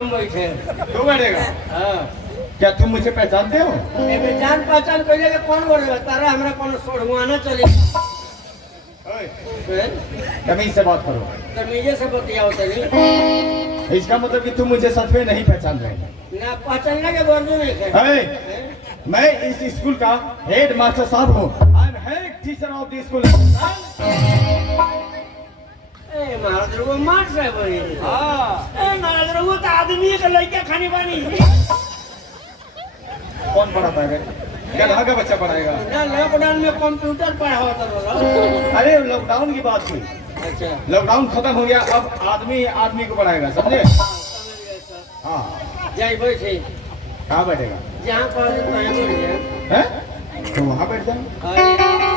बैठे तू बैठेगा? हाँ क्या तुम मुझे पहचानते हो? जान पहचान पहले के कौन बोलेगा तारा हमरा कौन सोढ़ुआना चले तमीज से बात करो। तमीजे से बतियाओ तनी। इसका मतलब कि तुम मुझे सच में नहीं पहचान रहे ना पहचानने के वर्जू नहीं है। मैं इस स्कूल का हेड मास्टर साहब हूँ। I am head teacher of the school. महाराज वो मार से भाई। हाँ महाराज वो तो आदमी के लड़के खानी बानी। कौन पढ़ाता है? गधा का बच्चा पढ़ाएगा? ना लॉकडाउन में कंप्यूटर पढ़ा होता बोला। अरे लॉकडाउन की बात थी। अच्छा लॉकडाउन खत्म हो गया, अब आदमी आदमी को पढ़ाएगा, समझे? हाँ जाई बैठे कहाँ बैठेगा? जहाँ पर वहीं बैठ जाए। हैं? तो वहाँ बैठ जाओ। बैठे रहो।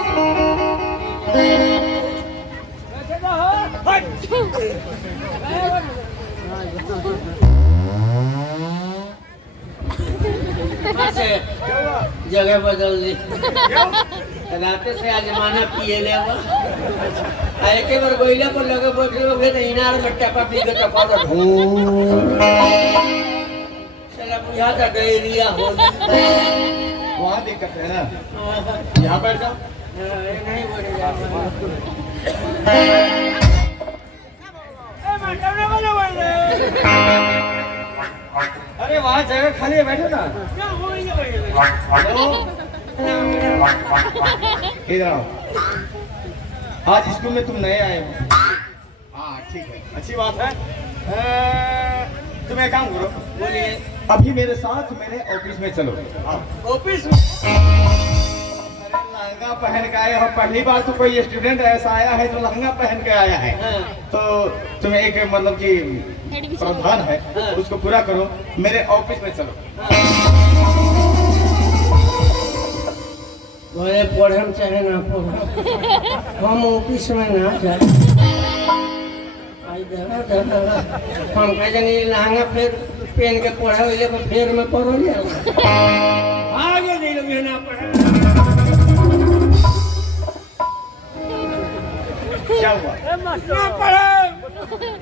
जगह बदल दी राते से आजमाना पिए ले एक बार गोइला पर लगे बैठे लोग तो इनार में टपा पी के टपा चला बुझा था डायरिया हो वहाँ दिक्कत है ना, यहाँ बैठ जाओ। नहीं बढ़ेगा अरे वहाँ जगह खाली है, बैठो ना। इधर आओ। आज स्कूल में तुम नए आए हो। हाँ ठीक है, अच्छी बात है। तुम एक काम करो, बोलिए अभी मेरे साथ मेरे ऑफिस में चलो। ऑफिस लहंगा पहन के आए हो, पहली बार तो कोई स्टूडेंट ऐसा आया है जो लहंगा पहन के आया है। तो तुम्हें एक मतलब कि प्रावधान है, उसको पूरा करो। मेरे ऑफिस में चलो। बोले पढ़म चाहे ना पढ़म हम ऑफिस में ना जाए। हम कह जानी लहंगा फिर पहन के पढ़े फिर में पढ़ो आगे नहीं लोग ना पढ़े। क्या हुआ?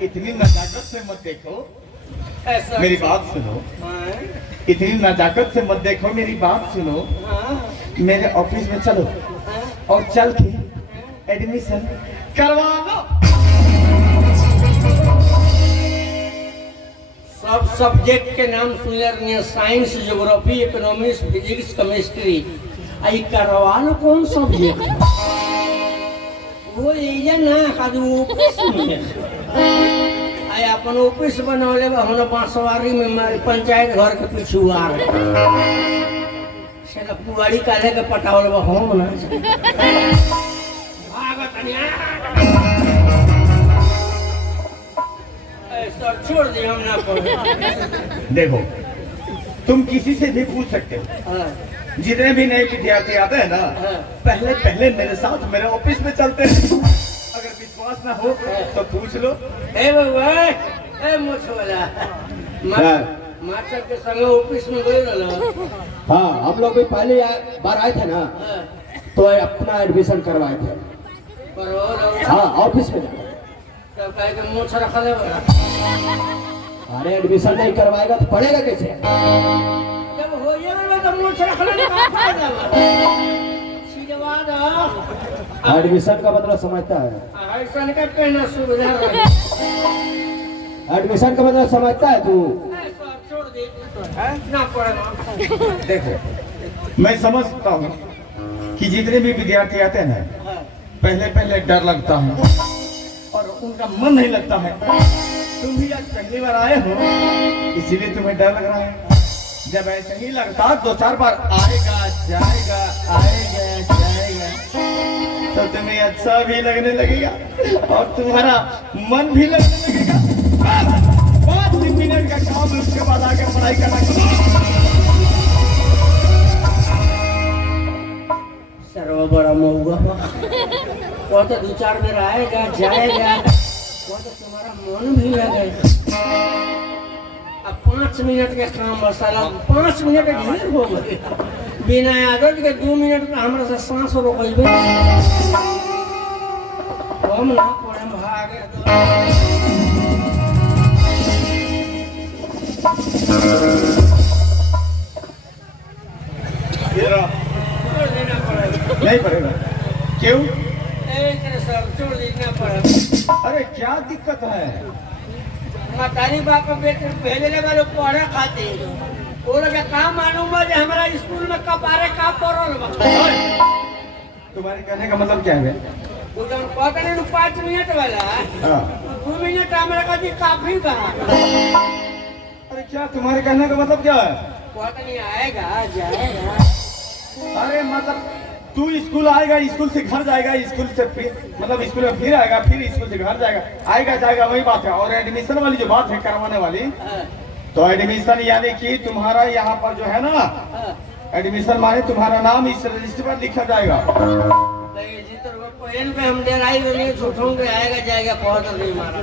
इतनी नजाकत से मत देखो, मेरी बात सुनो। इतनी नजाकत से मत देखो, मेरी बात सुनो। मेरे ऑफिस में चलो और चल के एडमिशन करवा लो। सब सब्जेक्ट के नाम सुन science, geography, economics, physics, chemistry. आई करवा लो कौन सब्जेक्ट? वो ये ना खाली ऑफिस में आई अपन ऑफिस बनौले हम बांसवारी में पंचायत घर के पिछुआर से पुआरी काले के पटावल हम ना सर छोड़ दे हम ना पढ़े। देखो तुम किसी से भी पूछ सकते हो। जितने भी नए विद्यार्थी आते हैं ना, पहले पहले मेरे साथ मेरे ऑफिस में चलते हैं। अगर विश्वास ना हो तो पूछ लो। ए बाबा ए मुछ वाला मास्टर के संग ऑफिस में गए रहो। हाँ हम लोग भी पहले बार आए थे ना, तो अपना एडमिशन करवाए थे। हाँ ऑफिस में तब कहे कि मुछ रखा ले बड़ा। अरे एडमिशन नहीं करवाएगा तो पढ़ेगा कैसे? जब हो जाएगा तो मुछ रख ले का फायदा बा। सीधवा दो। एडमिशन का मतलब समझता है? ऐसा का कहना सुविधा रहे। एडमिशन का मतलब समझता है तू? छोड़ दे ना पढ़ेगा। देखो मैं समझता हूँ कि जितने भी विद्यार्थी आते हैं ना, पहले पहले डर लगता है और उनका मन नहीं लगता है। तुम भी आज पहली बार आए हो, इसीलिए तुम्हें डर लग रहा है। जब ऐसे ही लगता 2-4 बार आएगा जाएगा आएगा जाएगा तो तुम्हें अच्छा भी लगने लगेगा और तुम्हारा मन भी लगने लगेगा। 5 मिनट का काम, उसके बाद आगे पढ़ाई करना। सर्व बड़ा मऊगा वो तो 2-4 में आएगा जाएगा, वो तो तुम्हारा मन भी लगेगा। अब 5 मिनट के काम मसाला 5 मिनट ढेर हो गए। बिना आदत के 2 मिनट में हमरा से सांस रोकबे हम ना पड़े भागे। ये रहा। छोड़ देना पड़ेगा। नहीं पड़ेगा। क्यों? सर छोड़ देना पड़ेगा। अरे क्या दिक्कत है? मतारी बाप बेटे भेजने वाले पढ़े खातिर वो लोग का मालूम बा जे हमारा स्कूल में कपारे का पड़ल बा। तुम्हारे कहने का मतलब क्या है? वो जब कहते हैं 5 मिनट वाला हाँ। 2 मिनट हमारा खातिर काफी बा। अरे क्या तुम्हारे कहने का मतलब क्या है? कहते नहीं आएगा जाएगा। अरे मतलब तू स्कूल आएगा, स्कूल से घर जाएगा, स्कूल से फिर मतलब स्कूल में फिर आएगा, फिर स्कूल से घर जाएगा, आएगा जाएगा, वही बात है। और एडमिशन वाली जो बात है करवाने वाली, तो एडमिशन यानी कि तुम्हारा यहाँ पर जो है ना, एडमिशन माने तुम्हारा नाम इस रजिस्टर पर लिखा जाएगा। पहन पे हम डेराई बने झूठों के आएगा जाएगा बहुत नहीं मारा।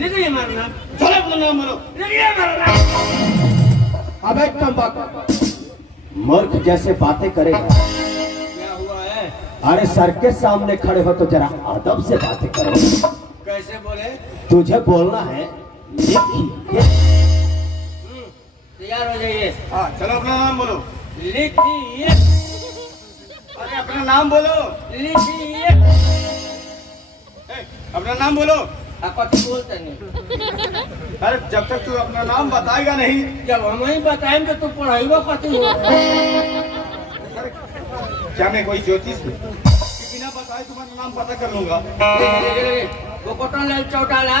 लिखिए मारना। चलो अपना नाम बोलो। लिखिए मारना। अब एक कम बात मूर्ख जैसे बातें करेगा। क्या हुआ है? अरे सर के सामने खड़े हो तो जरा अदब से बातें करो। कैसे बोले? तुझे बोलना है लिखिए। तैयार हो जाइए। हाँ चलो अपना नाम बोलो। लिखिए। अरे अपना नाम बोलो। लिखिए। अपना नाम बोलो। आपका तो बोलते नहीं। अरे जब तक तू अपना नाम बताएगा नहीं। जब हम ही बताएंगे तो पढ़ाईवा कति हो। क्या मैं कोई ज्योतिष हूँ? बिना बताए तुम्हारा नाम पता कर लूंगा। बोकोटन लाल चौटाला।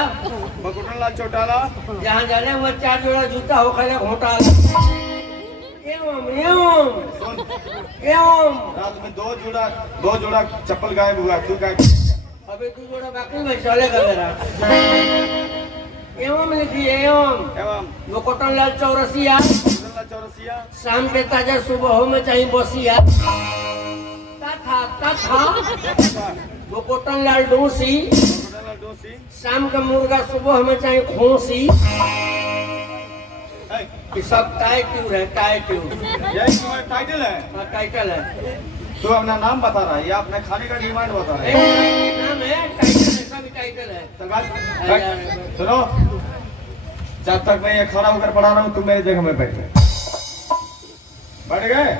बकुटन लाल चौटाला। जहाँ जाने वो 4 जोड़ा जूता हो खाले घोटाला। एवं एवं एवं रात में 2 जोड़ा चप्पल गायब हुआ। तू गायब। अभी 2 जोड़ा बाकी में चलेगा मेरा। एवं लिखिए एवं एवं बोकोटन लाल चौरसिया। बकुटन लाल चौरसिया। शाम के ताजा सुबह हो में चाहिए बसिया। तथा बोकोटन लाल डोसी। बकुटन लाल डोसी। शाम का मुर्गा सुबह में चाहिए खोसी। है। ये सब टाइटल है टाइटल। यही तुम्हारा टाइटल है? टाइटल है। तू अपना नाम बता रहा है या अपने खाने का डिमांड बता रहा है? नाम है टाइटल है सब टाइटल है। सुनो, जब तक मैं ये खड़ा होकर पढ़ा रहा हूँ तुम मेरी जगह में बैठ गए। बैठ गए?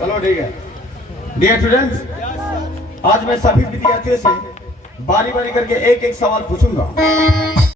चलो ठीक है। डियर स्टूडेंट्स, आज मैं सभी विद्यार्थियों से बारी बारी करके एक एक सवाल पूछूंगा।